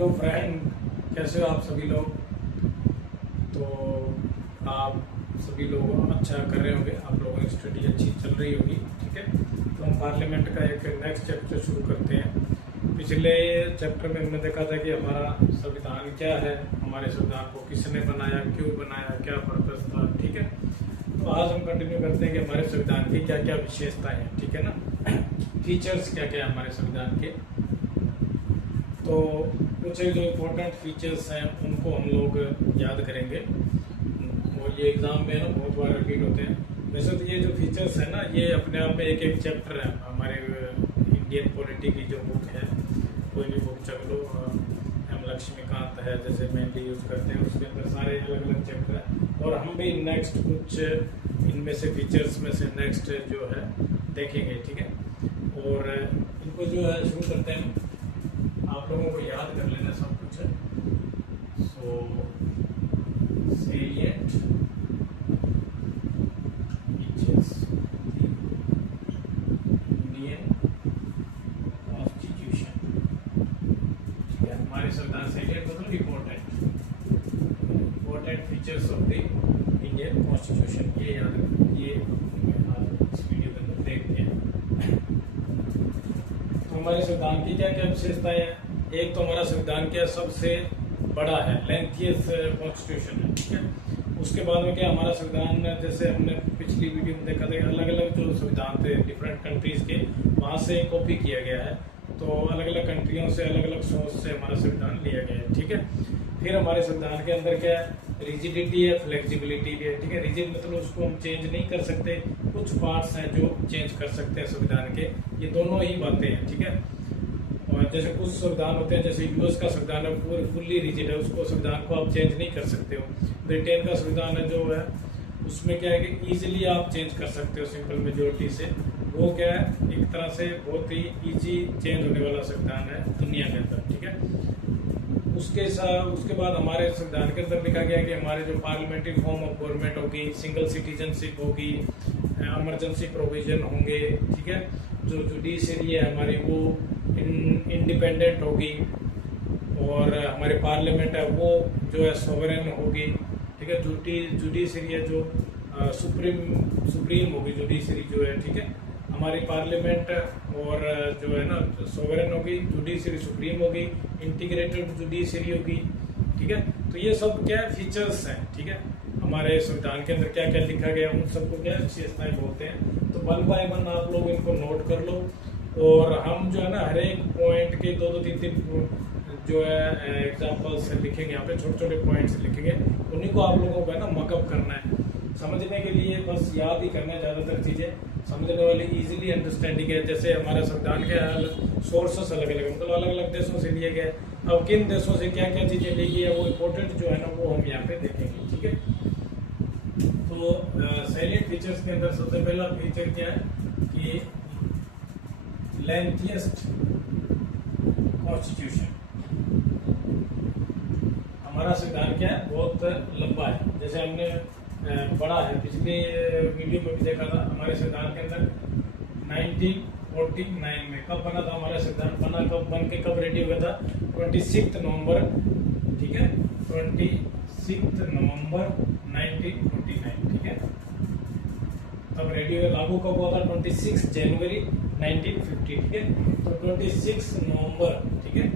Hello friend, कैसे हो आप सभी लोग। तो आप सभी लोग अच्छा कर रहे होंगे, आप लोगों की स्टडी अच्छी चल रही होगी। ठीक है, तो हम पार्लियामेंट का एक नेक्स्ट चैप्टर शुरू करते हैं। पिछले चैप्टर में हमने देखा था कि हमारा संविधान क्या है, हमारे संविधान को किसने बनाया, क्यों बनाया, क्या पर्पस था। ठीक है, तो आज हम कंटिन्यू करते हैं कि हमारे संविधान की क्या क्या विशेषताएं हैं। ठीक है ना, फीचर्स क्या क्या है हमारे संविधान के। तो कुछ जो इम्पोर्टेंट फीचर्स हैं उनको हम लोग याद करेंगे, और ये एग्जाम में ना बहुत बार रिपीट होते हैं। वैसे तो ये जो फीचर्स है ना, ये अपने आप में एक एक चैप्टर है। हमारे इंडियन पॉलिटी की जो बुक है, कोई भी बुक चल लो, एम लक्ष्मीकांत है जैसे मेनली यूज करते हैं, उसके अंदर सारे अलग अलग चैप्टर है। और हम भी नेक्स्ट कुछ इनमें से फीचर्स में से नेक्स्ट जो है देखेंगे। ठीक है, और इनको जो है शुरू करते हैं। आप लोगों को याद कर लेना सब कुछ है। सो salient features इंडियन कॉन्स्टिट्यूशन। ठीक है, हमारे संविधान salient मतलब important features of the Indian constitution. ये याद, ये इस वीडियो के अंदर देखते हैं। तो हमारे संविधान की क्या क्या विशेषताएं हैं। एक तो हमारा संविधान क्या सबसे बड़ा है, लेंथियस कॉन्स्टिट्यूशन है। ठीक है, उसके बाद में क्या हमारा संविधान, जैसे हमने पिछली वीडियो में देखा था, अलग अलग जो संविधान थे डिफरेंट कंट्रीज के, वहां से कॉपी किया गया है। तो अलग अलग कंट्रियों से अलग अलग सोर्स से हमारा संविधान लिया गया है। ठीक है, फिर हमारे संविधान के अंदर क्या है, रिजिडिटी है, फ्लेक्सिबिलिटी भी है। ठीक है, रिजिड मतलब उसको हम चेंज नहीं कर सकते, कुछ पार्ट्स हैं जो चेंज कर सकते हैं संविधान के, ये दोनों ही बातें हैं। ठीक है, और जैसे कुछ संविधान होते हैं, जैसे यूएस का संविधान है पूरी फुल्ली रिजिड है, उसको संविधान को आप चेंज नहीं कर सकते हो। ब्रिटेन का संविधान है जो है, उसमें क्या है कि इजीली आप चेंज कर सकते हो सिंपल मेजोरिटी से। वो क्या है, एक तरह से बहुत ही इजी चेंज होने वाला संविधान है दुनिया के अंदर। ठीक है, उसके बाद हमारे संविधान के अंदर लिखा गया कि हमारे जो पार्लियामेंट्री फॉर्म ऑफ गवर्नमेंट होगी, सिंगल सिटीजनशिप होगी, इमरजेंसी प्रोविजन होंगे। ठीक है, जो जुडिशरी है हमारी वो इंडिपेंडेंट होगी, और हमारे पार्लियामेंट है वो जो है सोवरेन होगी। ठीक है, जुडिशरी है जो सुप्रीम होगी, जुडिशरी जो है। ठीक है, हमारी पार्लियामेंट और जो है ना सोवरेन होगी, जुडिशरी सुप्रीम होगी, इंटीग्रेटेड जुडिशरी होगी। ठीक है, तो ये सब क्या फीचर्स हैं। ठीक है, हमारे संविधान के अंदर क्या क्या लिखा गया, उन सबको क्या विशेषताएं बोलते हैं। तो 1 बाय 1 आप लोग इनको नोट कर लो, और हम जो है ना हर एक पॉइंट के 2-2, 3-3 जो है एग्जाम्पल्स लिखेंगे, यहाँ पे छोटे छोटे पॉइंट्स लिखेंगे, उन्हीं को आप लोगों को है ना मकअप करना है। समझने के लिए बस याद ही करना है, ज्यादातर चीजें समझने वाली इजीली अंडरस्टैंडिंग है। जैसे हमारा संविधान के सोर्सेस अलग अलग, मतलब अलग अलग देशों से लिए गए। अब किन देशों से क्या क्या चीजें ली गई है, वो इम्पोर्टेंट जो है ना वो हम यहाँ पे देखेंगे। ठीक है, तो सैलिएंट फीचर्स के अंदर सबसे पहला फीचर क्या है कि लेंथिएस्ट कॉन्स्टिट्यूशन। हमारा संविधान क्या है, बहुत लंबा है। जैसे हमने बड़ा है, पिछले वीडियो में भी देखा था। हमारे संविधान के अंदर 1949 में कब बना था हमारा संविधान, बन के कब रेडी हो गया था, 26 नवंबर। ठीक है, 26 नवंबर 1949। ठीक है, तब रेडियो लागू कब हुआ था, 26 जनवरी 1950। ठीक है, तो 26 नवंबर। ठीक है,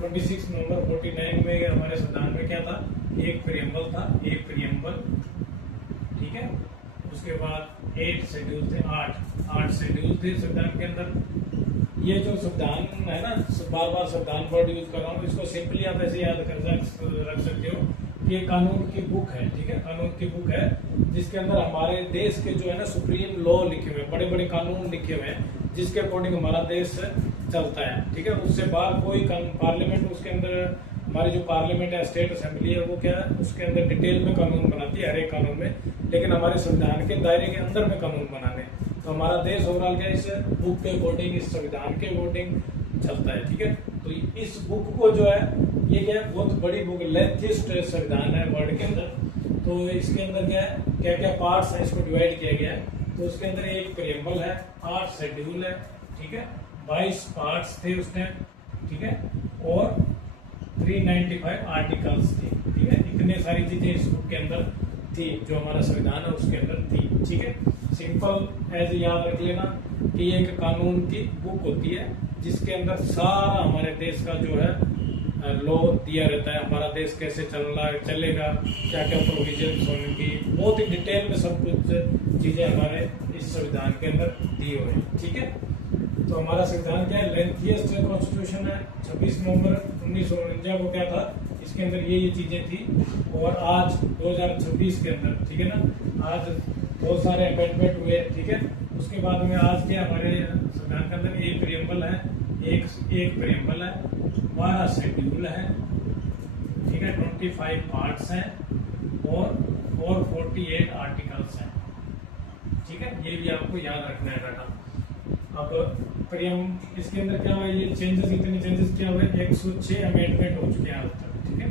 26 नवंबर 49 में हमारे संविधान में क्या था, एक प्रियम्बल था, एक प्रियम्बल। ठीक है, उसके बाद 8 शेड्यूल थे, 8 शेड्यूल थे संविधान के अंदर। ये जो संविधान है ना, बार बार संविधान वर्ड यूज कर रहा हूँ, इसको सिंपली आप ऐसे याद कर रख सकते हो कि ये कानून की बुक है। ठीक है, कानून की बुक है जिसके अंदर हमारे देश के जो है ना सुप्रीम लॉ लिखे हुए हैं, बड़े बड़े कानून लिखे हुए हैं, जिसके अकॉर्डिंग हमारा देश चलता है। ठीक है, उससे बाहर कोई पार्लियामेंट, उसके अंदर हमारी जो पार्लियामेंट है, स्टेट असेंबली है, वो क्या है उसके अंदर डिटेल में कानून बनाती है हर एक कानून में, लेकिन हमारे संविधान के दायरे के अंदर में कानून बनाने। तो हमारा देश ओवरऑल क्या इस बुक के अकॉर्डिंग, इस संविधान के अकॉर्डिंग चलता है। ठीक है, तो इस बुक को जो है, ये क्या है, बहुत बड़ी बुक, लेंथेस्ट संविधान है वर्ल्ड के अंदर। तो इसके अंदर क्या है, क्या क्या पार्ट्स है, इसको डिवाइड किया गया है। तो उसके अंदर एक प्रियम्बल है, 8 शेड्यूल है। ठीक है, 22 पार्ट्स थे उसमें। ठीक है, और 395 आर्टिकल्स थी, ठीक है। इतने सारी चीजें इस बुक के अंदर थी, जो हमारा संविधान है उसके अंदर थी, ठीक है। सिंपल एज याद रख लेना कि एक कानून की बुक होती है जिसके अंदर सारा हमारे देश का जो है लॉ दिया रहता है, हमारा देश कैसे चलेगा, क्या क्या प्रोविजन होंगी, बहुत ही डिटेल में सब कुछ चीजें हमारे इस संविधान के अंदर दी हुई है, ठीक है। तो हमारा संविधान क्या है, लेंथीएस्ट कॉन्स्टिट्यूशन है। 26 नवंबर 1949 को क्या था, इसके अंदर ये चीजें थी। और आज 2026 के अंदर, ठीक है ना, आज बहुत सारे अमेंडमेंट हुए, ठीक है। उसके बाद में आज के हमारे संविधान के अंदर एक प्रियम्बल है, एक प्रियम्बल है, 12 शेड्यूल है, ठीक है, 25 पार्ट्स हैं और 48 आर्टिकल्स हैं, ठीक है। ये भी आपको याद रखना है डाटा। अब इसके अंदर क्या हुआ, ये चेंजेस, इतने चेंजेस क्या हुए, 106 अमेंडमेंट हो चुके हैं आज तक, ठीक है।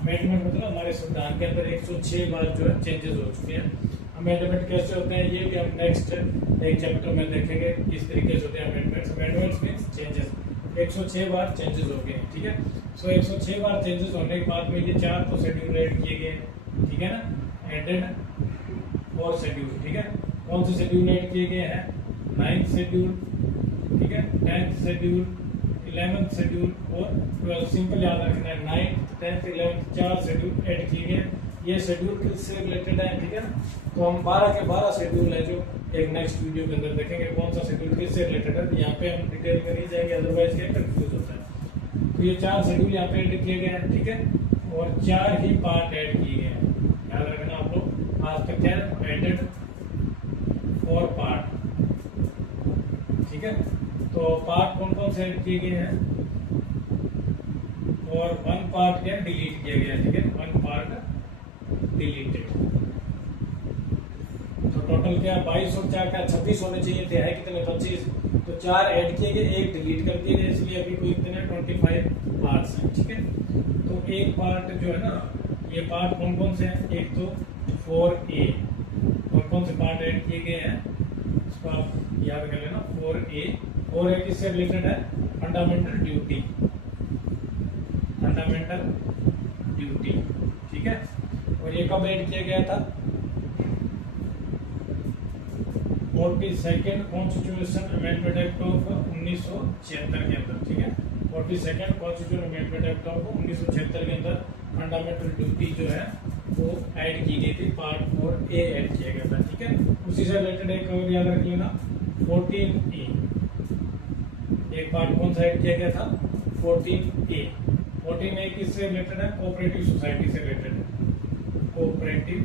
अमेंडमेंट मतलब हमारे संविधान के अंदर 106 बार जो है चेंजेस हो चुके हैं। अमेंडमेंट कैसे होते हैं ये भी हम नेक्स्ट एक चैप्टर में देखेंगे, किस तरीके से होते हैं अमेंडमेंट्स। अमेंडमेंट्स मींस चेंजेस, 106 बार चेंजेस हो गए, ठीक है। सो 106 बार चेंजेस होने के बाद में ये 4 तो शेड्यूल ऐड किए गए, ठीक है ना, एडेड और शेड्यूल, ठीक है। कौन से शेड्यूल ऐड किए गए हैं, 9th शेड्यूल, ठीक है, 10th शेड्यूल, 11th शेड्यूल और 12th। सिंपल याद रखना है, 9th 10th 11th 4 schedule add किए गए। ये शेड्यूल किससे रिलेटेड है, ठीक है ना। तो हम 12 के 12 शेड्यूल है जो एक नेक्स्ट वीडियो के अंदर देखेंगे कौन सा शेड्यूल किससे रिलेटेड है। यहाँ पे हम डिटेल में नहीं जाएंगे, अदरवाइज क्या कंफ्यूज होता है। तो ये 4 शेड्यूल यहाँ पे ऐड किए गए हैं, ठीक है, और 4 ही पार्ट ऐड किए गए हैं, याद रखना आप लोग। आज तक क्या है, एडेड 4 पार्ट, ठीक है। तो पार्ट कौन कौन से ऐड किए गए हैं, और 1 पार्ट क्या डिलीट किया गया, ठीक है, 1 पार्ट डिलीटेड। तो टोटल क्या 22 और 4 का 26 होने चाहिए थे, है कितने 25। तो 4 ऐड किए गए, 1 डिलीट कर दिए गए, इसलिए अभी कोई इतने 25 पार्ट्स हैं, ठीक है। तो एक पार्ट जो है ना, ये पार्ट कौन कौन से हैं, एक तो 4A, कौन कौन से पार्ट ऐड किए गए हैं इसको आप याद कर लेना। 4A किससे रिलेटेड है, फंडामेंटल ड्यूटी, फंडामेंटल ड्यूटी, ठीक है। और ये कब ऐड किया गया था, 42nd constitution amendment act of 1976 के अंदर, ठीक है। 42nd constitution amendment act of 1976 के अंदर फंडामेंटल ड्यूटी जो है वो ऐड की गई थी, पार्ट 4A ऐड किया गया था, ठीक है। उसी से रिलेटेड एक और याद रख लेना, 14A, एक पार्ट कौन सा ऐड किया गया था, 14A। 14A किससे रिलेटेड है, कोऑपरेटिव सोसाइटी से रिलेटेड है, कोऑपरेटिव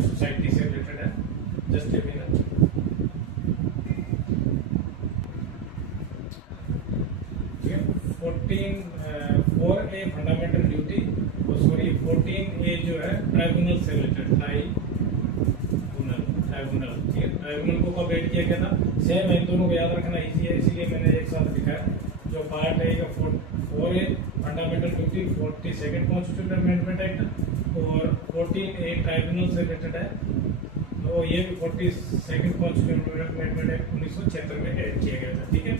सोसाइटी से रिलेटेड है। जस्ट ए मिनट, ठीक है। 4A फंडामेंटल ड्यूटी, और सॉरी 14A जो है ट्राइब्यूनल से रिलेटेड, ट्राइब्यूनल, ठीक है। ट्राइब्यूनल को कब ऐड किया गया था, सेम है, इन दोनों को याद रखना इजी है, इसीलिए मैंने एक साथ दिखाया। जो पार्ट है 4A fundamental duty 42nd constitution amendment act, और 14A ट्राइब्यूनल से रिलेटेड है, तो ये भी 42nd कॉन्स्टिट्यूशन अमेंडमेंट एक्ट 1976 में ऐड किया गया था, ठीक है।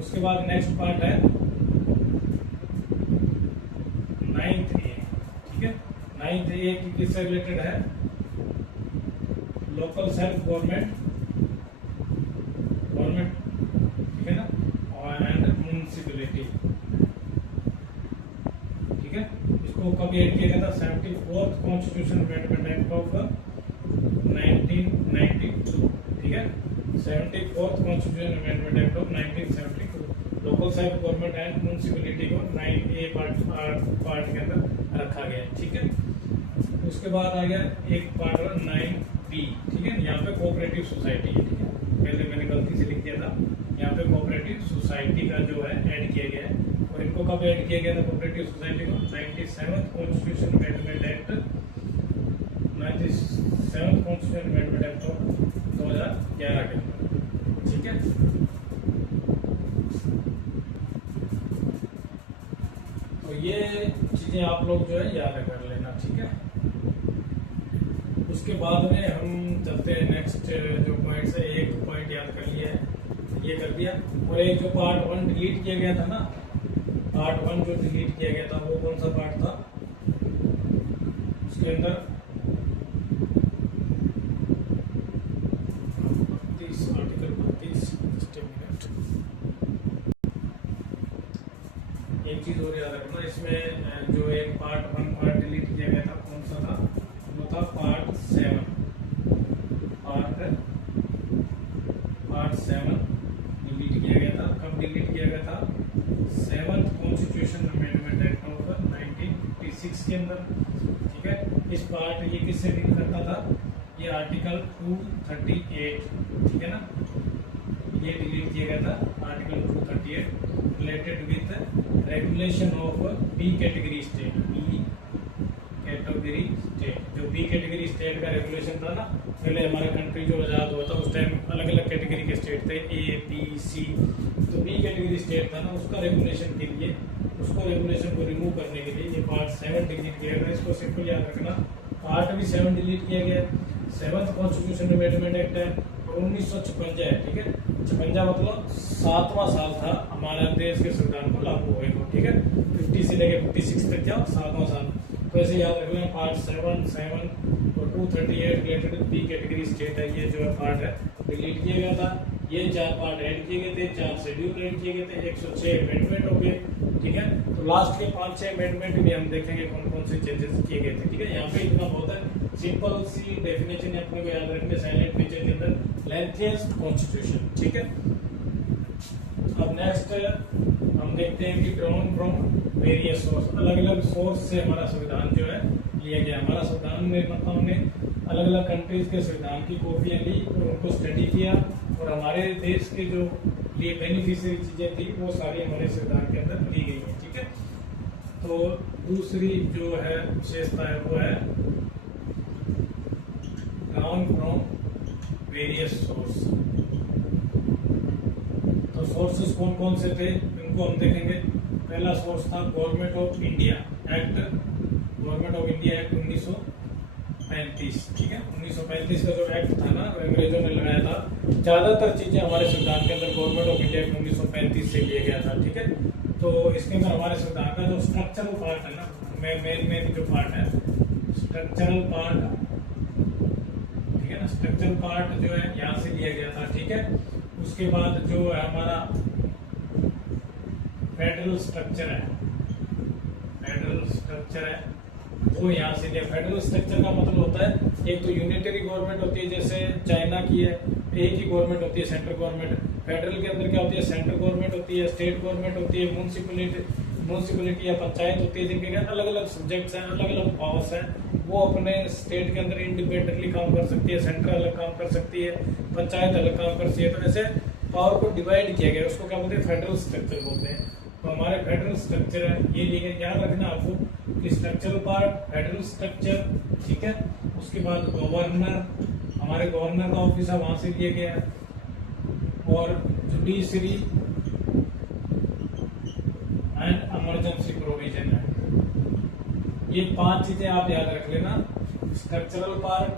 उसके बाद नेक्स्ट पार्ट है 9th A, ठीक है। 9th A किससे रिलेटेड है, लोकल सेल्फ गवर्नमेंट, ठीक है ना, एंड म्युनिसिपैलिटी, ठीक है। इसको कब ऐड किया गया था, 74th constitution amendment act of 1992, ठीक है। 74th constitution amendment act of 1972 local self government and municipality को 9A पार्ट के अंदर रखा गया, ठीक है। उसके बाद आ गया एक पार्ट 9B, ठीक है। यहाँ पे कोऑपरेटिव सोसाइटी है, ठीक है, पहले मैंने गलती से लिख दिया था, यहाँ पे कोऑपरेटिव सोसाइटी का जो है ऐड किया गया है। और इनको कब ऐड किया गया था कोऑपरेटिव सोसाइटी को, 97th constitution amendment act, 97th constitution amendment act of 2011 के अंदर, ठीक है। तो ये चीजें आप लोग जो है याद कर लेना, ठीक है। उसके बाद में हम चलते हैं नेक्स्ट जो पॉइंट्स है, एक पॉइंट याद कर लिया है, ये कर दिया। और एक जो पार्ट 1 डिलीट किया गया था ना, पार्ट 1 जो डिलीट किया गया था वो कौन सा पार्ट था, उसके अंदर 32 आर्टिकल 32 मिनट। एक चीज और याद रखना इसमें, जो एक पार्ट 1 पार्ट डिलीट किया गया था कौन सा था, वो था पार्ट 7। पार्ट 7 डिलीट किया गया था। कब डिलीट किया गया था, 7th constitution amendment act of 1956 के अंदर, ठीक है। इस पार्ट ये किससे डील करता था, ये आर्टिकल 238, ठीक है ना, ये डिलीट किया गया था article 238 related with regulation of B category state. B category state, जो बी कैटेगरी स्टेट का रेगुलेशन था ना, पहले हमारा कंट्री जो आज़ाद हुआ था उस टाइम अलग अलग कैटेगरी के स्टेट थे, ए बी सी। तो बी कैटेगरी स्टेट था ना, उसका रेगुलेशन के लिए, उसको रेगुलेशन को रिमूव करने के लिए ये पार्ट 7 डिलीट किया गया। इसको सिंपल याद रखना, पार्ट भी 7 डिलीट किया गया। 7th कॉन्स्टिट्यूशन अमेंडमेंट एक्ट है 1956 है, ठीक है। 56 मतलब 7वां साल था हमारे देश के संविधान को लागू हुए को, ठीक है। 50 से लेकर 56 तक जाओ, 7वां साल। तो ऐसे याद रख लें, पार्ट 7 और 238 रिलेटेड बी कैटेगरी स्टेट है, ये जो है पार्ट है डिलीट किया गया था। ये 4 पार्ट ऐड किए गए थे, 4 शेड्यूल ऐड किए गए थे, 106 अमेंडमेंट हो गए, ठीक है। तो लास्ट के 5-6 अमेंडमेंट भी हम देखेंगे कौन कौन से चेंजेस किए गए थे, ठीक है। यहाँ पे इतना बहुत है, सिंपल सी डेफिनेशन अपने को याद रखने, साइलेंट फीचर के अंदर लेंथीएस्ट कॉन्स्टिट्यूशन, ठीक है। अब नेक्स्ट हम देखते हैं कि ड्रॉन फ्रॉम वेरियस सोर्स, अलग अलग सोर्स से हमारा संविधान जो है लिया गया। हमारा संविधान निर्माताओं ने अलग अलग कंट्रीज के संविधान की कॉपियां ली और उनको स्टडी किया, और हमारे देश के जो लिए बेनिफिशियरी चीजें थी वो सारी हमारे संविधान के अंदर ली गई है, ठीक है। तो दूसरी जो है विशेषता है वो है ड्रॉन फ्रॉम वेरियस सोर्स। तो सोर्सेस कौन कौन से थे इनको हम देखेंगे। पहला सोर्स था government of India act, government of India act 1935, ठीक है। 1935 का जो एक्ट था ना, अंग्रेजों ने लगाया था, ज्यादातर चीजें हमारे संविधान के अंदर गवर्नमेंट ऑफ इंडिया एक्ट 1935 से लिया गया था, ठीक है। तो इसके अंदर हमारे संविधान का जो स्ट्रक्चरल पार्ट है ना, मेन जो पार्ट है स्ट्रक्चरल पार्ट, ठीक है ना, स्ट्रक्चरल पार्ट जो है यहाँ से लिया गया था, ठीक है। उसके बाद जो है हमारा फेडरल स्ट्रक्चर है, फेडरल स्ट्रक्चर है वो यहाँ से लिया। फेडरल स्ट्रक्चर का मतलब होता है, एक तो यूनिटरी गवर्नमेंट होती है जैसे चाइना की है, एक ही गवर्नमेंट होती है सेंट्रल गवर्नमेंट। फेडरल के अंदर क्या होती है, सेंट्रल गवर्नमेंट होती है, स्टेट गवर्नमेंट होती है, म्यूनिसिपैलिटी या पंचायत होती है, जिनके अलग अलग सब्जेक्ट्स हैं, अलग अलग पावर्स हैं। वो अपने स्टेट के अंदर इंडिपेंडेंटली काम कर सकती है, सेंट्रल अलग काम कर सकती है, पंचायत अलग काम कर सकती है। तो ऐसे पावर को डिवाइड किया गया, उसको क्या बोलते हैं, फेडरल स्ट्रक्चर बोलते हैं। तो हमारे फेडरल स्ट्रक्चर है ये लिए गए, याद रखना आपको कि स्ट्रक्चरल पार्ट, फेडरल स्ट्रक्चर, ठीक है। उसके बाद गवर्नर, हमारे गवर्नर का ऑफिस है वहां से लिया गया है, और जुडिशरी एंड इमरजेंसी प्रोविजन है। ये 5 चीजें आप याद रख लेना, स्ट्रक्चरल पार्ट,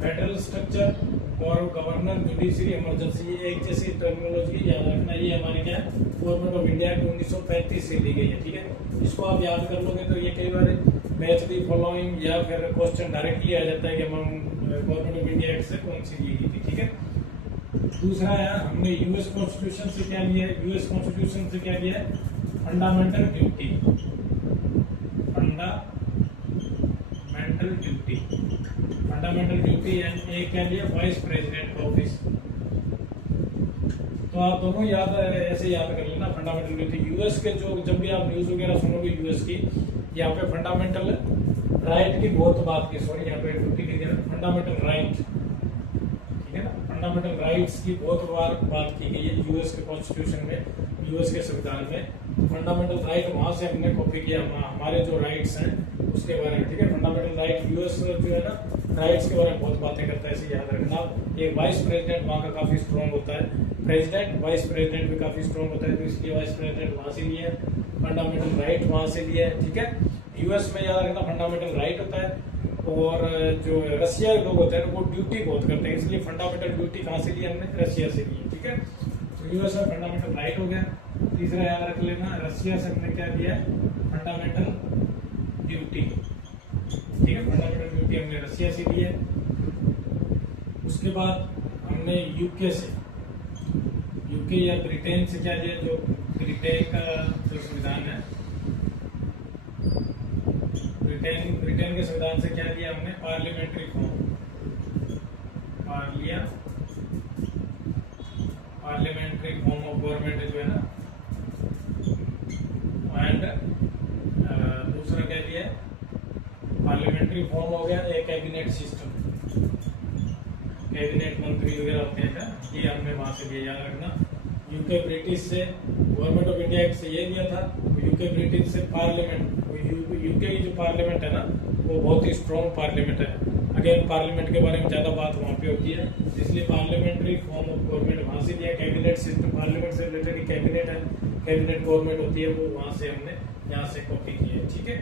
फेडरल स्ट्रक्चर और गवर्नर, जुडिशरी, इमरजेंसी, ये एक जैसी टर्मिनोलॉजी याद रखना। ये हमारे क्या है, गवर्नमेंट ऑफ इंडिया एक्ट 1935 से ली गई है, ठीक है। इसको आप याद कर लोगे तो ये कई बार मैच दी फॉलोइंग या फिर क्वेश्चन डायरेक्टली आ जाता है कि हम गवर्नमेंट ऑफ इंडिया एक्ट से कौन सी ली गई थी, ठीक है। दूसरा है हमने यूएस कॉन्स्टिट्यूशन से क्या लिया है, यूएस कॉन्स्टिट्यूशन से क्या लिया है, fundamental duty, fundamental duty and एक क्या लिया, वाइस प्रेसिडेंट का ऑफिस। तो आप दोनों याद ऐसे याद कर लेना, फंडामेंटल ड्यूटी। यूएस के जो जब भी आप न्यूज वगैरह सुनोगे यूएस की, यहाँ पे फंडामेंटल राइट की बहुत बात की, सॉरी यहाँ पे ड्यूटी की जगह फंडामेंटल राइट, ठीक है ना, फंडामेंटल राइट्स की बहुत बार बात की गई है यूएस के कॉन्स्टिट्यूशन में, यूएस के संविधान में। फंडामेंटल राइट वहां से हमने कॉपी किया, हमारे जो राइट्स हैं उसके बारे में, ठीक है। फंडामेंटल राइट यूएस जो है ना, राइट्स के बारे में बहुत बातें करता है, ऐसे याद रखना। एक वाइस प्रेसिडेंट वहाँ का काफी स्ट्रॉन्ग होता है, प्रेसिडेंट वाइस प्रेसिडेंट भी काफी स्ट्रॉन्ग होता है, तो इसलिए वाइस प्रेसिडेंट वहां से लिया है, फंडामेंटल राइट वहां से लिया है, ठीक है। यूएस में याद रखना फंडामेंटल राइट होता है, और जो रशिया के लोग होते हैं वो ड्यूटी बहुत करते हैं, इसलिए फंडामेंटल ड्यूटी कहाँ से ली हमने, रशिया से ली। ठीक है, तो यूएस में फंडामेंटल राइट हो गया। तीसरा याद रख लेना, रशिया से हमने क्या लिया है, फंडामेंटल ड्यूटी। ठीक है, फंडामेंटल ड्यूटी हमने रशिया से ली है। उसके बाद हमने यूके से, यूके या ब्रिटेन से क्या लिया, जो ब्रिटेन का जो संविधान है, ब्रिटेन के संविधान से क्या लिया हमने, parliamentary form, parliamentary form of government जो है ना, एंड दूसरा क्या लिया, पार्लियामेंट्री फॉर्म हो गया, एक कैबिनेट सिस्टम, कैबिनेट मंत्री वगैरह होते हैं, ये हमने वहां से लिया, याद रखना। यूके ब्रिटिश से, गवर्नमेंट ऑफ इंडिया एक्ट से ये लिया था, यूके ब्रिटिश से पार्लियामेंट, यूके की जो पार्लियामेंट है ना वो बहुत ही स्ट्रॉन्ग पार्लियामेंट है। अगेन पार्लियामेंट के बारे में ज्यादा बात वहाँ पे होती है, इसलिए पार्लियामेंट्री फॉर्म ऑफ गवर्नमेंट वहां से लिया। कैबिनेट सिस्टम, पार्लियामेंट से रिलेटेड कैबिनेट है, कैबिनेट गवर्नमेंट होती है, वो वहां से हमने यहाँ से कॉपी की है। ठीक है,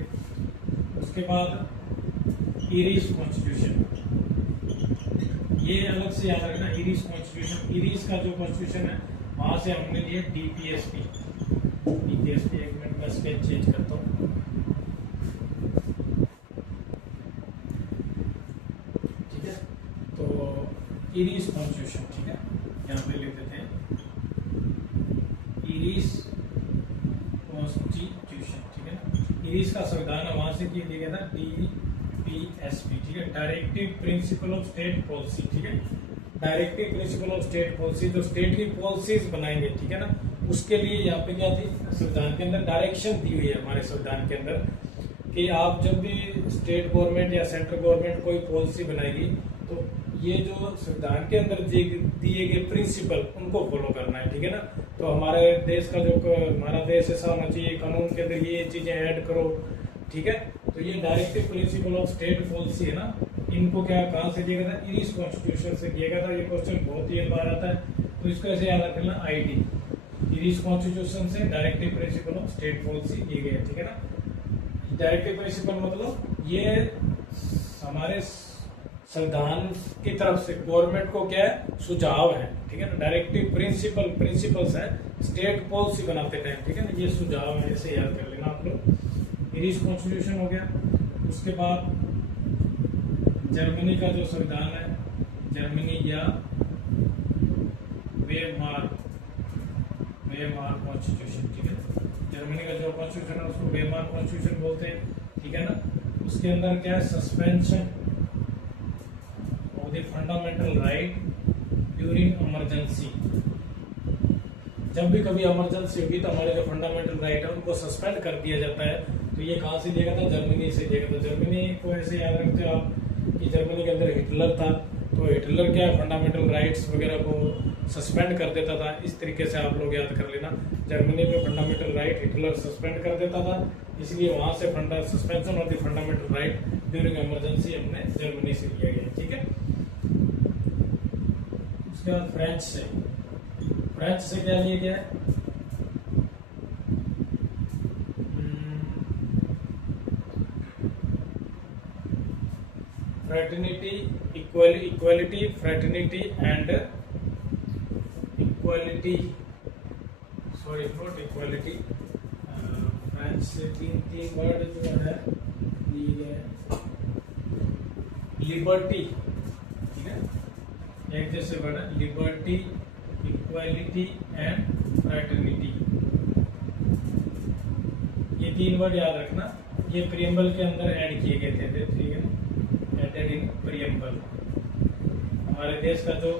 उसके बाद इरिश कॉन्स्टिट्यूशन, ये अलग से याद रखना, इरिश कॉन्स्टिट्यूशन, इरिश का जो कॉन्स्टिट्यूशन है वहां से हमने लिए डीपीएसपी। एक मिनट में स्केच चेंज करता हूँ। ठीक है, तो इरिश कॉन्स्टिट्यूशन, ठीक है, यहाँ पे लिख देते हैं इरिश कॉन्स्टिट्यूशन। ठीक है ना, इरिश का संविधान है, वहां से किया गया था डीपीएसपी। ठीक है, directive principle of state policy. ठीक है, directive principle of state policy, जो स्टेट की पॉलिसीज बनाएंगे, ठीक है ना, उसके लिए यहाँ पे क्या थी, संविधान के अंदर डायरेक्शन दी हुई है हमारे संविधान के अंदर, कि आप जब भी स्टेट गवर्नमेंट या सेंट्रल गवर्नमेंट कोई पॉलिसी बनाएगी तो ये जो संविधान के अंदर दिए गए प्रिंसिपल उनको फॉलो करना है। ठीक है ना, तो हमारे देश का जो, हमारा देश ऐसा होना चाहिए, कानून के अंदर ये चीजें ऐड करो। ठीक है, तो ये directive principle of state policy है ना, इनको क्या, कहाँ से दिया गया था, इरिश कॉन्स्टिट्यूशन से दिया गया था। ये क्वेश्चन बहुत ही बार आता है, तो इसको ऐसे याद रखना, आईडी, इरिश कॉन्स्टिट्यूशन से directive principle of state policy दिए गए। ठीक है ना, डायरेक्टिव प्रिंसिपल मतलब ये हमारे संविधान की तरफ से गवर्नमेंट को क्या है, सुझाव है। ठीक है ना, डायरेक्टिव प्रिंसिपल्स है, स्टेट पॉलिसी बनाते टाइम। ठीक है ना, ये सुझाव है, ऐसे याद कर लेना आप लोग। इरिश कॉन्स्टिट्यूशन हो गया। उसके बाद जर्मनी का जो संविधान है, जर्मनी या वेमार कॉन्स्टिट्यूशन। ठीक है, जर्मनी का जो कॉन्स्टिट्यूशन है उसको वेमार कॉन्स्टिट्यूशन बोलते हैं। ठीक है ना, उसके अंदर क्या है, suspension of the fundamental right during emergency. जब भी कभी इमरजेंसी होगी तो हमारे जो फंडामेंटल राइट है उनको सस्पेंड कर दिया जाता है। तो ये कहाँ से दिया गया था, जर्मनी से दिया गया था। जर्मनी को ऐसे याद रखते हो आप कि जर्मनी के अंदर हिटलर था, तो हिटलर क्या फंडामेंटल राइट्स वगैरह को सस्पेंड कर देता था। इस तरीके से आप लोग याद कर लेना, जर्मनी में फंडामेंटल राइट हिटलर सस्पेंड कर देता था, इसलिए वहां से suspension of the fundamental right during emergency हमने जर्मनी से लिया गया। ठीक है, उसके बाद फ्रेंच से क्या लिया गया है, fraternity, equality, fraternity and equality, sorry not equality, French से तीन वर्ड जो है लिए गए, लिबर्टी। ठीक है, एक जैसे वर्ड है, लिबर्टी, इक्वालिटी एंड फ्रेटर्निटी, ये तीन वर्ड याद रखना। ये प्रियम्बल के अंदर ऐड किए गए थे। ठीक है, एडेड इन प्रियम्बल। हमारे देश का जो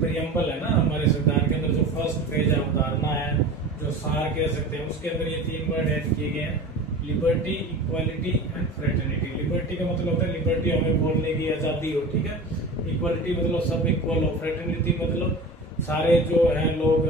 प्रियम्बल है ना, हमारे संविधान के अंदर जो फर्स्ट पेज है, उदाहरणा है, जो सार कह सकते हैं, उसके अंदर ये तीन वर्ड ऐड किए गए हैं, liberty, equality and fraternity. Liberty का मतलब होता है लिबर्टी हमें बोलने की आजादी हो। ठीक है, इक्वालिटी मतलब सब इक्वल हो, फ्रेटर्निटी मतलब सारे जो हैं लोग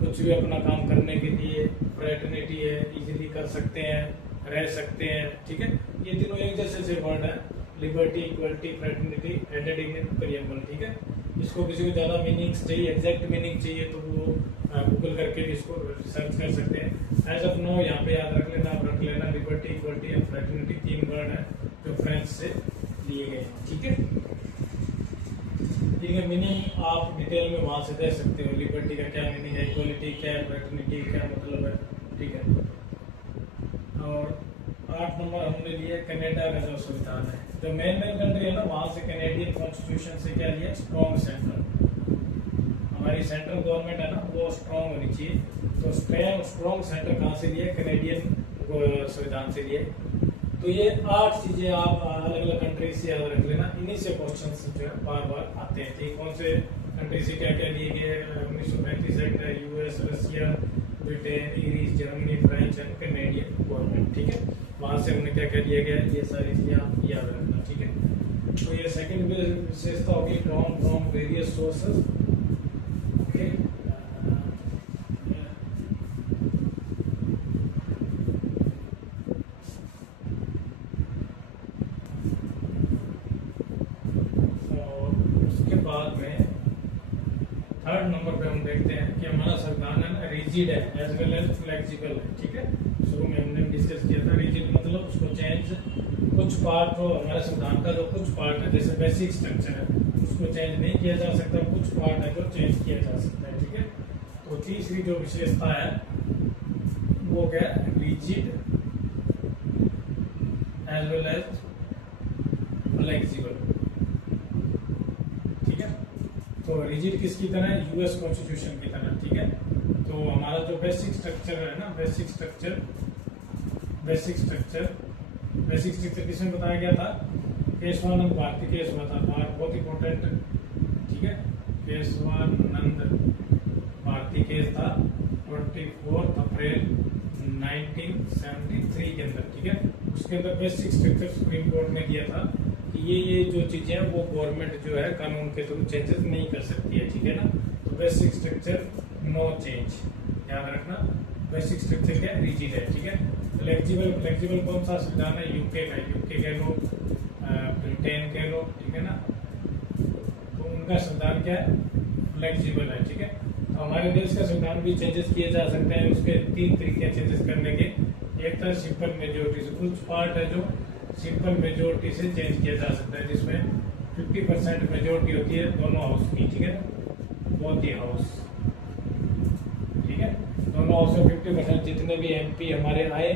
कुछ भी अपना काम करने के लिए, फ्रेटर्निटी है इजीली कर सकते हैं, रह सकते हैं। ठीक है, ये तीनों एक जैसे से वर्ड है, liberty, equality, fraternity, added in preamble. ठीक है, इसको किसी को ज्यादा मीनिंग्स चाहिए, एग्जैक्ट मीनिंग चाहिए तो वो गूगल करके भी इसको सर्च कर सकते हैं। एज ऑफ नो यहाँ पे याद रख लेना, आप रख लेना, लिबर्टी, इक्वालिटी एंड फ्रेटर्निटी तीन वर्ड है जो फ्रेंच से दिए गए, ठीक है। ठीक है, मीनिंग आप डिटेल में वहां से दे सकते हो, लिबर्टी का क्या मीनिंग है, इक्वलिटी क्या है, फ्रेटर्निटी क्या मतलब है, ठीक है। और 8 नंबर हमने लिया कनाडा का जो संविधान है, जो मेन कंट्री है ना, वहां से कैनेडियन कॉन्स्टिट्यूशन से क्या लिया, स्ट्रॉन्ग सेंटर। हमारी सेंट्रल गवर्नमेंट है ना, वो स्ट्रॉन्ग होनी चाहिए, तो स्ट्रॉन्ग सेंटर कहाँ से लिए, कैनेडियन संविधान से लिए। तो ये 8 चीजें आप अलग अलग कंट्री से याद रख लेना, इन्हीं से क्वेश्चन जो है बार बार आते हैं कि कौन से कंट्री से क्या क्या लिए गए। 1935 एक्ट है, US, Russia, Britain, English, Germany, French and Canadian government, ठीक है। वहां से उन्हें क्या क्या दिया गया, ये सारी चीजें आप याद रखना, ठीक है। तो ये सेकंड विशेषता होगी drawn from various sources, okay. Third number पे हम देखते हैं कि हमारा संविधान है ना रिजिड है एज वेल एज फ्लेक्सिबल है, ठीक है। शुरू में हमने डिस्कस किया था, रिजिड मतलब उसको चेंज, कुछ पार्ट हो हमारे संविधान का, जो कुछ पार्ट है जैसे बेसिक स्ट्रक्चर है उसको चेंज नहीं किया जा सकता, कुछ पार्ट है जो चेंज किया जा सकता है, ठीक है। तो तीसरी जो विशेषता है वो क्या है, rigid as well as flexible, ठीक है। तो रिजिड किसकी तरह है, यूएस कॉन्स्टिट्यूशन की तरह, ठीक है। तो हमारा जो बेसिक स्ट्रक्चर है ना, बेसिक स्ट्रक्चर किसमें बताया गया था, केशवानंद भारती केस हुआ था, बहुत इंपॉर्टेंट, ठीक है। केशवानंद भारती केस था 24 अप्रैल 1973 के अंदर, ठीक है। उसके अंदर बेसिक स्ट्रक्चर सुप्रीम कोर्ट ने दिया था कि ये जो चीजें हैं वो गवर्नमेंट जो है कानून के थ्रू चेंजेस नहीं कर सकती है, ठीक है ना। तो बेसिक स्ट्रक्चर नो चेंज, ध्यान रखना। बेसिक स्ट्रक्चर क्या है, रिजिड है, ठीक है। फ्लेक्सिबल कौन सा संविधान है, यूके का, यूके कह लो, ब्रिटेन कह लो, ठीक है ना। तो उनका संविधान क्या है, फ्लेक्सिबल है, ठीक है। तो हमारे देश का संविधान भी चेंजेस किए जा सकते हैं, उसके 3 तरीके चेंजेस करने के। एक तरह सिंपल मेजोरिटी से, कुछ पार्ट है जो सिंपल मेजोरिटी से चेंज किया जा सकता है, जिसमें 50% मेजोरिटी होती है दोनों हाउस की, ठीक है, बोथ द हाउस, ठीक है। दोनों हाउस में 50% जितने भी एमपी हमारे आए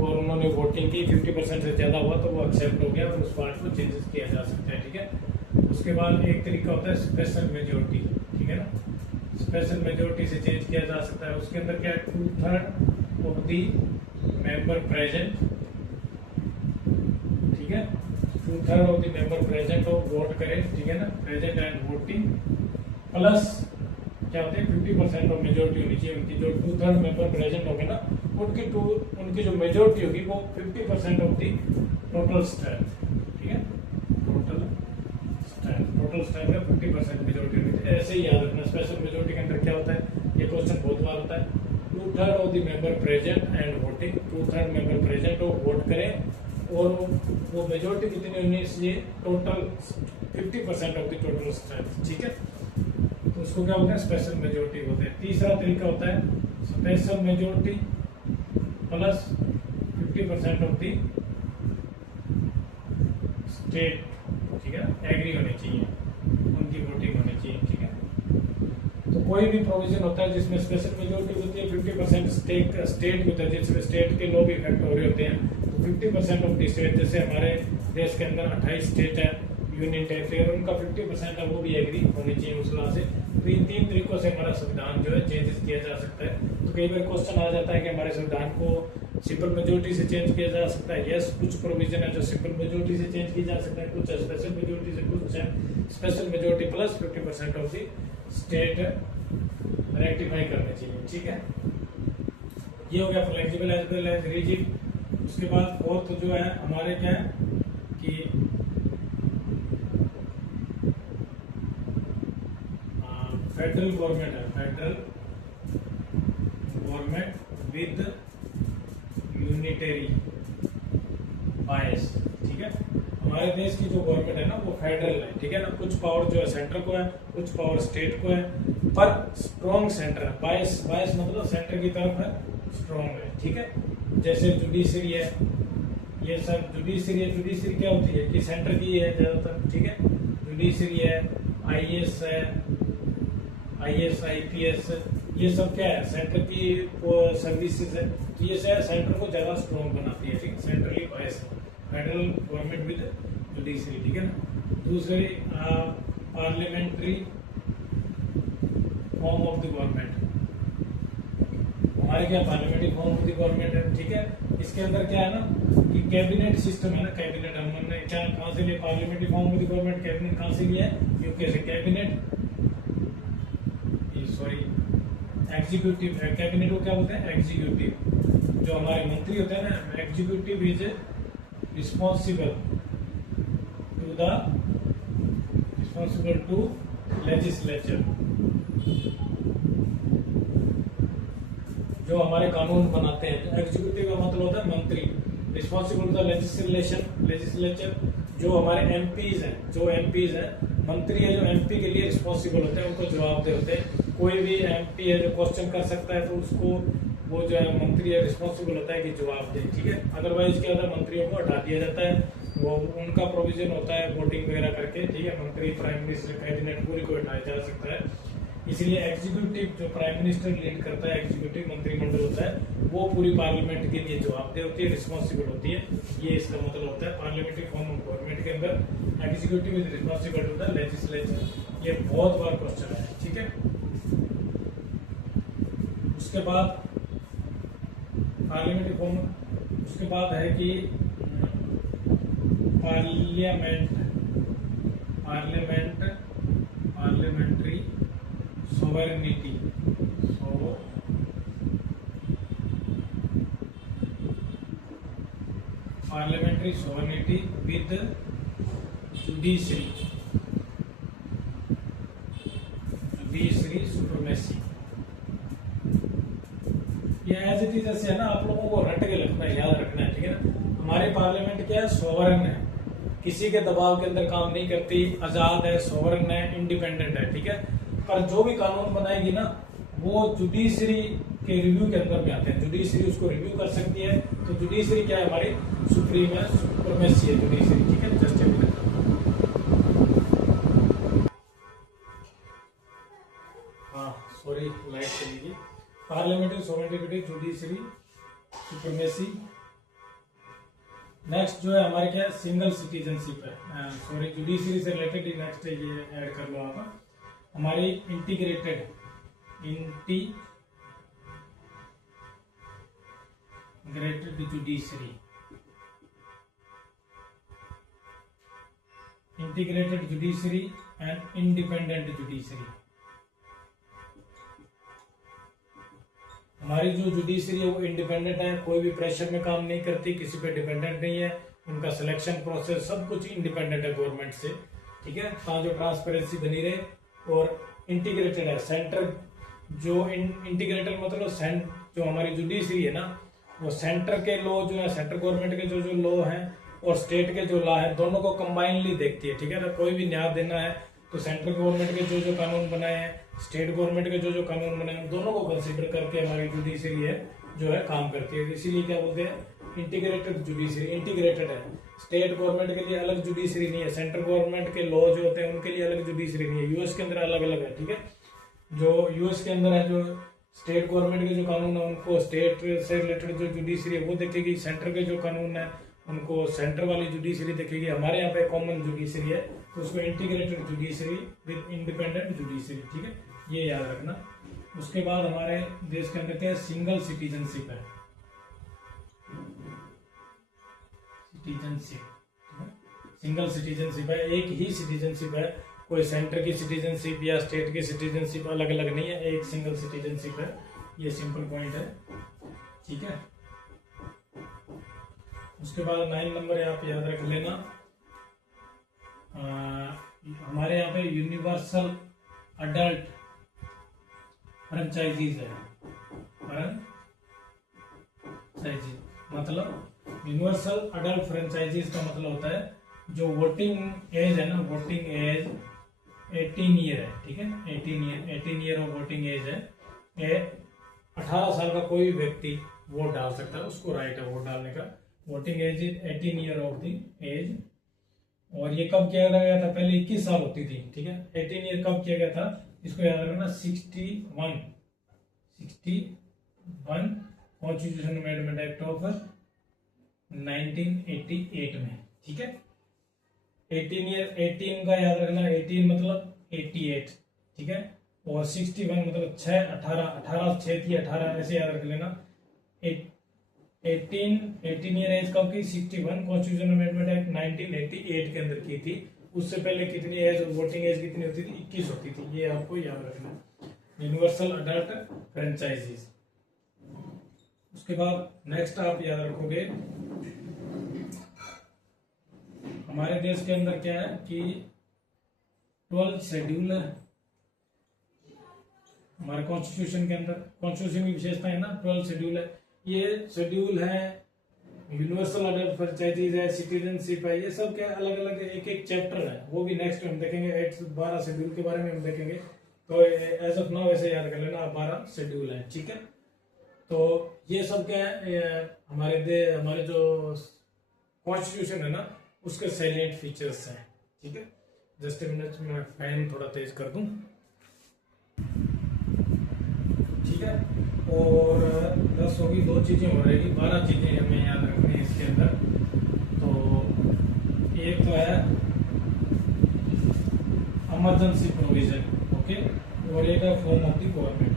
और उन्होंने वोटिंग की, 50% से ज्यादा हुआ तो वो एक्सेप्ट हो गया और उस पार्ट को चेंजेस किया जा सकता है, ठीक है। उसके बाद एक तरीका होता है स्पेशल मेजोरिटी, ठीक है ना। स्पेशल मेजोरिटी से चेंज किया जा सकता है, उसके अंदर क्या है, 2/3 ऑफ दी मेंबर प्रेजेंट, ठीक है। 2/3 ऑफ द मेंबर प्रेजेंट हो, वोट करें, ठीक है ना, प्रेजेंट एंड वोटिंग, प्लस क्या होते हैं 50% ऑफ मेजोरिटी होनी चाहिए उनकी, जो 2/3 मेंबर प्रेजेंट होंगे ना उनकी जो मेजोरिटी होगी वो 50% ऑफ दी टोटल स्ट्रेंथ, ठीक है। टोटल स्ट्रेंथ में 50% मेजोरिटी होनी चाहिए, ऐसे ही याद रखना। स्पेशल मेजोरिटी के अंदर क्या होता है, ये क्वेश्चन बहुत बार होता है, 2/3 of the member present and voting, 2/3 member present हो, वोट करें और वो मेजोरिटी कितनी होनी चाहिए, total 50% of the total strength, ठीक है। तो उसको क्या होता है, स्पेशल मेजोरिटी होते हैं। तीसरा तरीका होता है special majority plus 50% of the state, ठीक है, एग्री होनी चाहिए, उनकी वोटिंग होनी चाहिए, ठीक है। तो कोई भी प्रोविजन होता है जिसमें स्पेशल मेजोरिटी होती है, 50% स्टेट भी होता है, जिसमें स्टेट के लोग इफेक्ट हो रहे होते हैं, तो 50% ऑफ द स्टेट, जैसे हमारे देश के अंदर 28 स्टेट है, यूनियन टेरिटरी, उनका 50% है वो भी एग्री होनी चाहिए उस लॉ से। तो इन 3 तरीकों से हमारा संविधान जो है चेंजेस किया जा सकता है। तो कई बार क्वेश्चन आ जाता है कि हमारे संविधान को सिंपल मेजोरिटी से चेंज किया जा सकता है, यस, कुछ प्रोविजन है जो सिंपल मेजोरिटी से चेंज की जा सकता है, कुछ स्पेशल मेजोरिटी से, कुछ है special majority plus 50% of the state rectify करनी चाहिए, ठीक है। ये हो गया flexible as well as rigid. उसके बाद फोर्थ जो है हमारे क्या है कि फेडरल गवर्नमेंट है, federal government with unitary bias, ठीक है। हमारे देश की जो गवर्नमेंट है ना वो फेडरल है, ठीक है ना। कुछ पावर जो है सेंटर को है, कुछ पावर स्टेट को है, पर स्ट्रॉन्ग सेंटर है। बायस मतलब सेंटर की तरफ है, स्ट्रॉन्ग है, ठीक है। जैसे जुडिशरी है, ये सब जुडिशरी है। जुडिशरी क्या होती है कि सेंटर की है ज्यादातर, ठीक है। जुडिशरी है, आईएएस है, आईएएस आईपीएस, ये सब क्या है सेंटर की सर्विसेज है। तो ये सेंटर को ज्यादा स्ट्रॉन्ग बनाती है, ठीक है। Centrally bias federal government with judiciary, ठीक है ना। दूसरे parliamentary form of the government, हमारे क्या parliamentary form of the government है, ठीक है। इसके अंदर क्या है ना कि कैबिनेट सिस्टम है ना, कैबिनेट हमने क्या कहाँ से लिया, parliamentary form of the government cabinet कहाँ से लिया है, यूके से। कैबिनेट सॉरी एग्जीक्यूटिव, कैबिनेट को क्या बोलते हैं एग्जीक्यूटिव। जो हमारे मंत्री होते हैं ना, executive is responsible to legislature, जो हमारे कानून बनाते हैं। एग्जीक्यूटिव का मतलब होता है मंत्री, रिस्पॉन्सिबल टू लेजिस्लेचर, जो हमारे एमपीज हैं, जो एमपीज हैं, मंत्री है जो एमपी के लिए रिस्पॉन्सिबल होते हैं, उनको जवाबदेह होते हैं। कोई भी एमपी है जो क्वेश्चन कर सकता है तो उसको वो जो है मंत्री है रिस्पॉन्सिबल होता है कि जवाब दे, ठीक है। अदरवाइज क्या होता है मंत्रियों को हटा दिया जाता है, वो उनका प्रोविजन होता है वोटिंग वगैरह करके, ठीक है। मंत्री, प्राइम मिनिस्टर, कैबिनेट पूरी को हटाया जा सकता है। इसीलिए एग्जीक्यूटिव जो प्राइम मिनिस्टर लीड करता है, एग्जीक्यूटिव मंत्रिमंडल होता है, वो पूरी पार्लियामेंट के लिए जवाबदेह होती है, रिस्पॉन्सिबल होती है। ये इसका मतलब होता है पार्लियामेंट्री फॉर्म ऑफ गवर्नमेंट के अंदर executive is responsible to the legislature. ये बहुत बार क्वेश्चन है, ठीक है। उसके बाद पार्लियामेंट्री फॉर्म, उसके बाद है कि parliamentary sovereignty, parliamentary sovereignty with judiciary supremacy. ये एज इट इज ऐसे है ना, आप लोगों को रट के रखना है, याद रखना है, ठीक है ना। हमारी पार्लियामेंट क्या है, सोवरेन है, किसी के दबाव के अंदर काम नहीं करती, आजाद है, सोवरेन है, इंडिपेंडेंट है, ठीक है। पर जो भी कानून बनाएगी ना वो जुडिशरी के रिव्यू के अंदर में आते हैं, जुडिशरी उसको रिव्यू कर सकती है। तो जुडिशरी क्या है, हमारी सुप्रीम है, सुप्रीमेसी है जुडिशरी, ठीक है। जस्ट सॉरी लाइट चलेगी। Parliamentary sovereignty, judiciary supremacy. Next जो है हमारे क्या सिंगल सिटीजनशिप है, सॉरी जुडिशरी से रिलेटेड ही नेक्स्ट ये ऐड कर लो आप। हमारी integrated judiciary, integrated judiciary and independent judiciary. हमारी जो जुडिशरी है वो इंडिपेंडेंट है, कोई भी प्रेशर में काम नहीं करती, किसी पे डिपेंडेंट नहीं है, उनका सिलेक्शन प्रोसेस सब कुछ इंडिपेंडेंट है गवर्नमेंट से, ठीक है। ताकि जो ट्रांसपेरेंसी बनी रहे। और इंटीग्रेटेड है, सेंटर जो इंटीग्रेटेड मतलब जो हमारी जुडिशरी है ना वो सेंटर के लॉ जो है, सेंट्रल गवर्नमेंट के जो लॉ हैं और स्टेट के जो लॉ है दोनों को कंबाइनली देखती है, ठीक है ना। कोई भी न्याय देना है तो सेंट्रल गवर्नमेंट के जो कानून बनाए हैं, स्टेट गवर्नमेंट के जो कानून बनाए हैं, दोनों को कंसीडर करके हमारी जुडिशरी है जो है काम करती है। इसीलिए क्या बोलते हैं इंटीग्रेटेड जुडिशरी, इंटीग्रेटेड है। स्टेट गवर्नमेंट के लिए अलग जुडिशरी नहीं है, सेंट्रल गवर्नमेंट के लॉ जो होते हैं उनके लिए अलग जुडिशरी नहीं है। यूएस के अंदर अलग अलग है, ठीक है। जो यूएस के अंदर है जो स्टेट गवर्नमेंट के जो कानून है उनको स्टेट से रिलेटेड जो जुडिशरी है वो देखेगी, सेंटर के जो कानून है उनको सेंटर वाली जुडिशरी देखेगी। हमारे यहाँ पे कॉमन जुडिशरी है तो उसको integrated judiciary with independent judiciary, ठीक है, ये याद रखना। उसके बाद हमारे देश के अंदर क्या सिंगल सिटीजनशिप है, सिंगल सिटीजनशिप है, एक ही सिटीजनशिप है, कोई सेंटर की सिटीजनशिप या स्टेट की सिटीजनशिप अलग अलग नहीं है, एक सिंगल सिटीजनशिप है। ये सिंपल पॉइंट है, ठीक है। उसके बाद 9 नंबर आप याद रख लेना, हमारे यहाँ पे यूनिवर्सल अडल्ट फ्रेंचाइजीज है। मतलब यूनिवर्सल अडल्ट फ्रेंचाइजीज का मतलब होता है जो वोटिंग एज है ना, वोटिंग एज 18 ईयर है, ठीक है। 18 ईयर ऑफ वोटिंग एज है। 18 साल का कोई व्यक्ति वोट डाल सकता है, उसको राइट है वोट डालने का। Voting age is 18 year of the age. और ये कब किया गया था, पहले 21 साल होती थी, ठीक है। 18 ईयर कब किया गया था, इसको याद रखना, 61 कॉन्स्टिट्यूशन अमेंडमेंट एक्ट ऑफ 1988 में, ठीक है। 18 का याद रखना, 18 मतलब 88, ठीक है। और 61 मतलब 18 6 थी 18, ऐसे याद रख लेना। 18 ईयर एज कब की, 61 कॉन्स्टिट्यूशन अमेंडमेंट एक्ट 1988 के अंदर की थी। उससे पहले कितनी एज, वोटिंग एज कितनी होती थी, 21 होती थी, ये आपको याद रखना। Universal adult franchises. उसके बाद नेक्स्ट आप याद रखोगे, हमारे देश के अंदर क्या है कि 12 शेड्यूल है हमारे कॉन्स्टिट्यूशन के अंदर। कॉन्स्टिट्यूशन की विशेषता है ना, 12 शेड्यूल है। ये शेड्यूल है, यूनिवर्सल अडल्ट फ्रेंचाइजीज है, सिटीजनशिप है, ये सब क्या अलग अलग एक एक चैप्टर है, वो भी नेक्स्ट हम देखेंगे। 12 शेड्यूल के बारे में हम देखेंगे। तो एज ऑफ नाउ ऐसे याद कर लेना, आप 12 शेड्यूल है, ठीक है। तो ये सब क्या है, हमारे जो कॉन्स्टिट्यूशन है ना, उसके सैलिएंट फीचर्स हैं, ठीक है। जस्ट मिनट में फैन थोड़ा तेज कर दूं, ठीक है। और 10 होगी, 2 चीजें हो रहेगी, 12 चीजें हमें याद रखनी है इसके अंदर। तो एक तो है इमरजेंसी प्रोविजन, ओके, और एक है फॉर्म ऑफ द गवर्नमेंट।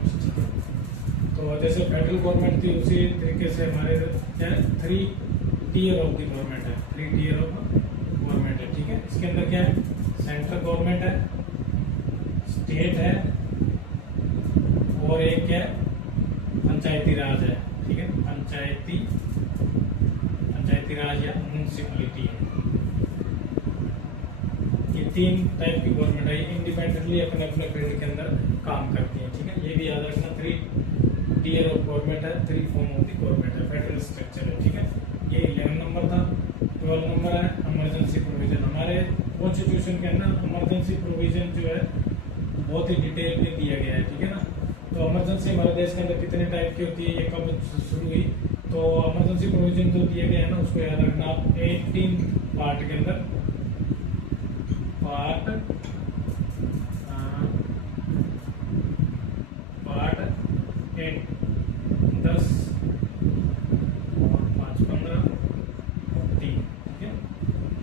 तो जैसे फेडरल गवर्नमेंट थी, उसी तरीके से हमारे क्या है, 3 टीयर ऑफ द गवर्नमेंट है, 3 टीयर ऑफ गवर्नमेंट है, ठीक है। इसके अंदर क्या है, सेंट्रल गवर्नमेंट है, स्टेट है, और एक क्या है, पंचायती राज है, ठीक है। पंचायती राज या म्यूनिसिपैलिटी है। ये 3 टाइप की गवर्नमेंट है, ये इंडिपेंडेंटली अपने अपने फील्ड के अंदर काम करती है, ठीक है। ये भी याद रखना, 3 टीयर ऑफ गवर्नमेंट है, 3 फॉर्म ऑफ द गवर्नमेंट है, फेडरल स्ट्रक्चर है, ठीक है। ये 11 नंबर था। 12 नंबर है इमरजेंसी प्रोविजन। हमारे कॉन्स्टिट्यूशन के अंदर इमरजेंसी प्रोविजन जो है बहुत ही डिटेल में दिया गया है, ठीक है ना। तो इमरजेंसी हमारे देश के अंदर कितने टाइप की होती है, ये कब शुरू हुई, तो इमरजेंसी प्रोविजन जो दिए गए हैं ना, उसको याद रखना आप 18 पार्ट के अंदर, पार्ट 8, 10 और 5 15 3, ठीक है।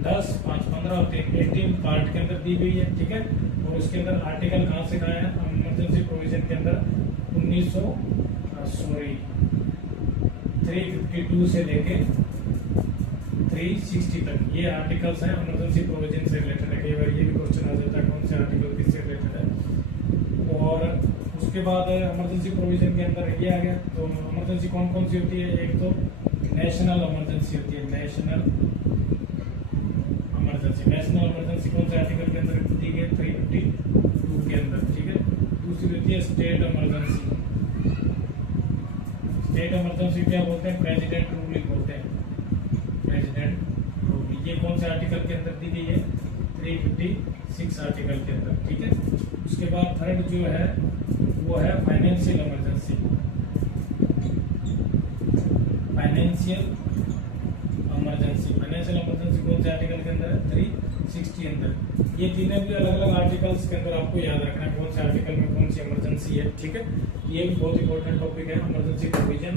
10 5 15 और 3, 18 पार्ट के अंदर दी गई है, ठीक है। और उसके अंदर आर्टिकल कहाँ से कहाँ है, इमरजेंसी प्रोविजन के अंदर 352 से लेके 360 तक ये आर्टिकल्स हैं इमरजेंसी प्रोविजन से रिलेटेड है। कई बार ये भी क्वेश्चन आ जाता है कौन से आर्टिकल किससे रिलेटेड है। और उसके बाद इमरजेंसी प्रोविजन के अंदर ये आ गया। तो इमरजेंसी कौन कौन सी होती है, एक तो नेशनल इमरजेंसी होती है, नेशनल इमरजेंसी कौन से आर्टिकल के अंदर दी गई, 352 के अंदर, ठीक है। दूसरी होती है स्टेट इमरजेंसी। स्टेट इमरजेंसी क्या बोलते हैं, प्रेसिडेंट रूलिंग बोलते हैं, प्रेसिडेंट रूलिंग। ये कौन से आर्टिकल के अंदर दी गई है, 356 आर्टिकल के अंदर, ठीक है। उसके बाद थर्ड जो है वो है फाइनेंशियल इमरजेंसी। फाइनेंशियल इमरजेंसी कौन से आर्टिकल के अंदर है, 360 अंदर। ये तीनों भी अलग अलग आर्टिकल्स के अंदर आपको याद रखना है कौन से आर्टिकल में कौन सी इमरजेंसी है, ठीक है। ये भी बहुत इंपॉर्टेंट टॉपिक है। इमरजेंसी प्रोविजन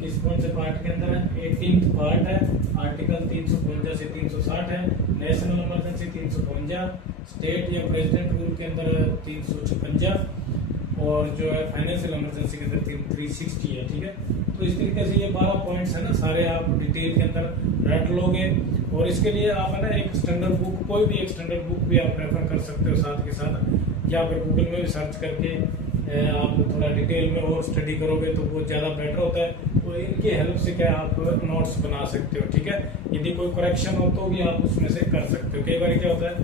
किस कौन से पार्ट के अंदर है, 18th पार्ट है, आर्टिकल 352 से 360 है। नेशनल इमरजेंसी 352, स्टेट या प्रेसिडेंट रूल के अंदर 356, और जो है फाइनेंशियल इमरजेंसी के अंदर 360 है, ठीक है। तो इस तरीके से ये 12 पॉइंट्स है ना, सारे आप डिटेल के अंदर रट लोगे। और इसके लिए आप है ना एक स्टैंडर्ड बुक, कोई भी एक स्टैंडर्ड बुक भी आप रेफर कर सकते हो साथ के साथ, या फिर गूगल में भी सर्च करके आप थोड़ा डिटेल में और स्टडी करोगे तो वो ज़्यादा बेटर होता है। तो इनकी हेल्प से क्या आप नोट्स बना सकते हो, ठीक है। यदि कोई करेक्शन हो तो भी आप उसमें से कर सकते हो। कई बार क्या होता है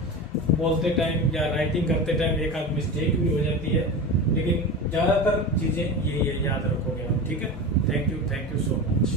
बोलते टाइम या राइटिंग करते टाइम एक आध मिस्टेक भी हो जाती है, लेकिन ज़्यादातर चीज़ें यही है, याद रखोगे आप, ठीक है। Thank you so much.